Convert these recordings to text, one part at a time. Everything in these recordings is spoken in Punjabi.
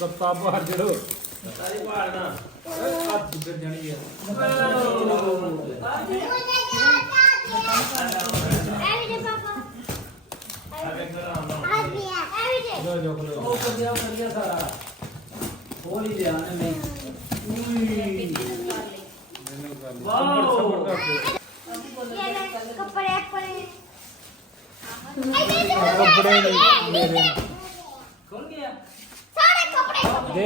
ਗੱਪਾ ਬਾਹਰ ਜੜੋ ਸਾਰੀ ਬਾਹਰ ਨਾ ਹੱਥ ਉੱਧਰ ਜਾਣੀ ਹੈ ਉਹ ਕਰਿਆ ਸਾਰਾ ਹੋਲੀ ਲਿਆ ਨੇ ਵਾਓ ਕੱਪੜੇ ਮੇਰੇ ਖੋਲ ਗਿਆ ਸਾਰੇ ਕੱਪੜੇ ਦੇ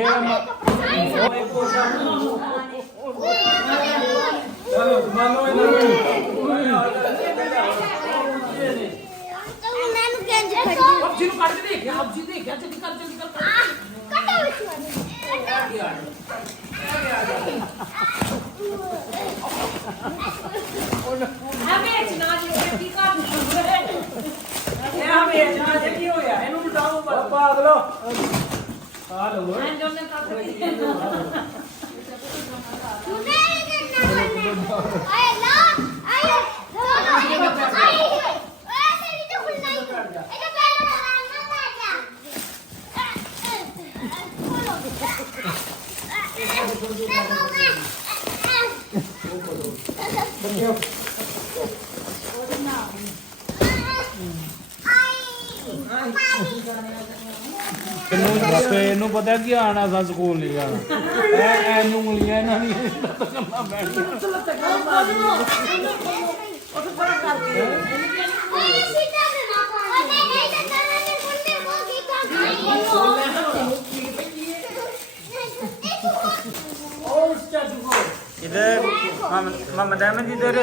ਚਲੋ ਮਾਨੋ ਇਹਨਾਂ ਮੈਨੂੰ ਗੰਜ ਖੜੀ ਅਬ ਜੀ ਨੂੰ ਕੱਢ ਦੇ ਗਿਆ ਅਬ ਜੀ ਦੇ ਗਿਆ ਜਲਦੀ ਕਰ ਕੱਟੋ ਵਿੱਚ ਹਮੇ ਚਨਾ ਜੀ ਕੀ ਕਰ ਇਹ ਹਮੇ ਚਨਾ ਜੀ ਕੀ ਹੋਇਆ ਇਹਨੂੰ ਬਤਾਓ ਪਾਗਲੋ ਆ ਲੋ ਹਾਂ ਜੋ ਨੇ ਕੱਟ ਦਿੱਤਾ ਆਏ ਲਾ ਆਏ ਮੇਰੀ ਤਾਂ ਖੁੱਲ ਨਹੀਂ ਇਹਦਾ ਪਹਿਲਾਂ ਨਾ ਪਾ ਜਾ ਇਹਨੂੰ ਪਤਾ ਕੀ ਆਣਾ ਸਾ ਸਕੂਲ ਨਹੀਂ ਜਾਣਾ ਐ ਨੂੰ ਉਂਗਲੀਆਂ ਇਹਨਾਂ ਨਹੀਂ ਕਰਨਾ ਪੈਣਾ इधर मोहम्मद अहमद इधर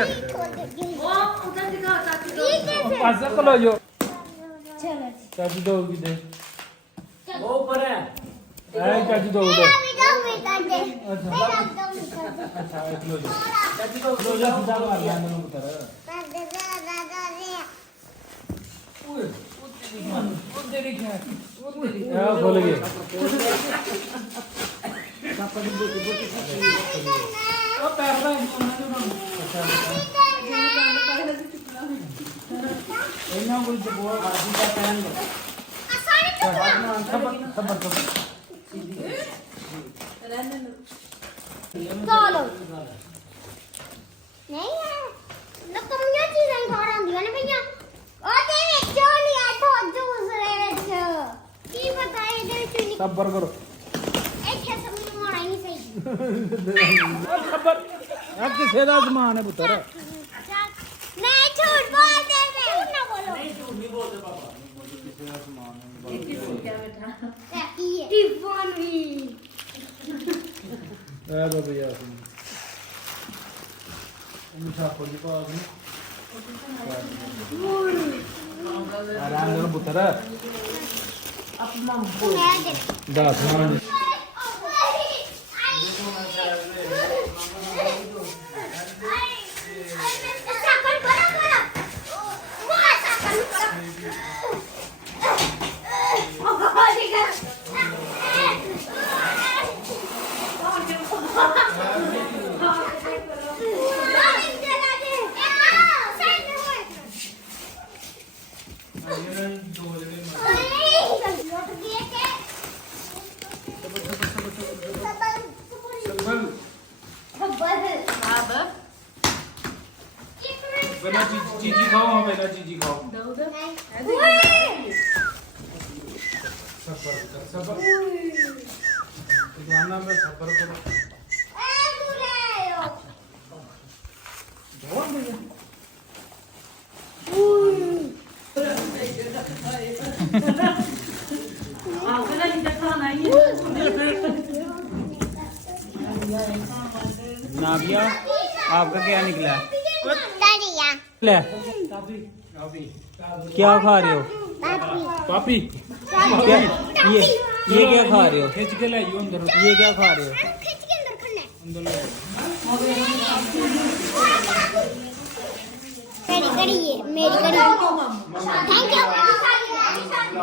पास करो जो चाची दो किधर वो ऊपर है चाची दो उधर अच्छा एक लो जो चाची दो सीधा मार लिया मैंने उतर खोल गए ਇਹਨਾਂ ਕੋਈ ਜਬੋਆ ਬਾਜੀ ਦਾ ਪੈਨ ਸਬਰ ਚਲੋ ਨਹੀਂ ਨਕਮੀਆਂ ਚੀਜ਼ਾਂ ਘਰ ਆਉਂਦੀਆਂ ਨੇ ਭਈਆ ਉਹਦੇ ਵਿੱਚ ਨਹੀਂ ਆਟੋ ਦੂਸਰੇ ਵਿੱਚ ਕੀ ਪਤਾ ਇਹਦੇ ਵਿੱਚ ਨਹੀਂ ਸਬਰ ਕਰੋ ਇੱਥੇ ਸਭ ਨੂੰ ਮਾਣਾ ਹੀ ਨਹੀਂ ਸਹੀ ਸਬਰ ਆ ਕਿਸੇ ਦਾ ਜ਼ਮਾਨ ਹੈ ਪੁੱਤਰ ਨਹੀਂ ਝੂਠ ਬੋਲਦੇ ਨੇ ਨਾ ਬੋਲੋ नहीं झूठ नहीं बोलते पापा ਕਿਸੇ ਦਾ ਜ਼ਮਾਨ ਹੈ ਕੀ ਹੈ ਟਿਫਨ ਵੀ ਐ ਬਾਬਾ ਯਾਸੀਨ ਉਹ ਛਾਪੋ ਜੀ ਪਾਸ ਨੂੰ ਆਰਾਮ ਨਾਲ ਪੁੱਤਰ अपना ਮੈਂ ਦੇ ਦੱਸ ਨਾ पहला चीजी खाओ हाँ पहला चीजी खाओ सबर दुकाना में सबर करो नाबिया आपका क्या निकला ले क्या खा रहे हो पापी क्या ये क्या खा रहे हो खींच के लाइयो अंदर ये क्या खा रहे हो खींच के अंदर खाना अंदर ले वेरी कड़ी है मेरी कड़ी thank you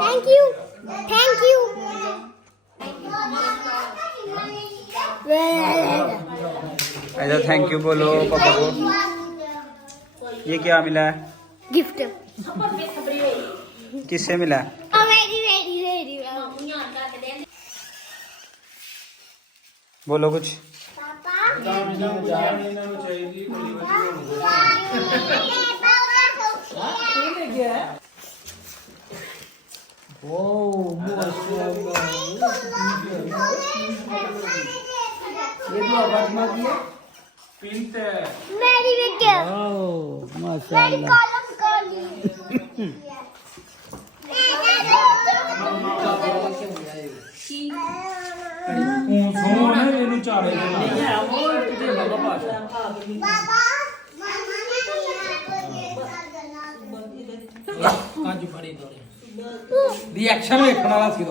thank you thank you ऐसा थैंक यू बोलो पापा को। ये क्या मिला है? गिफ्ट किससे मिला है? मेरी मेरी मेरी बोलो कुछ। पापा मेरी बेटे मेरी कॉलम काली बाबा रिएक्शन देखने वाला सी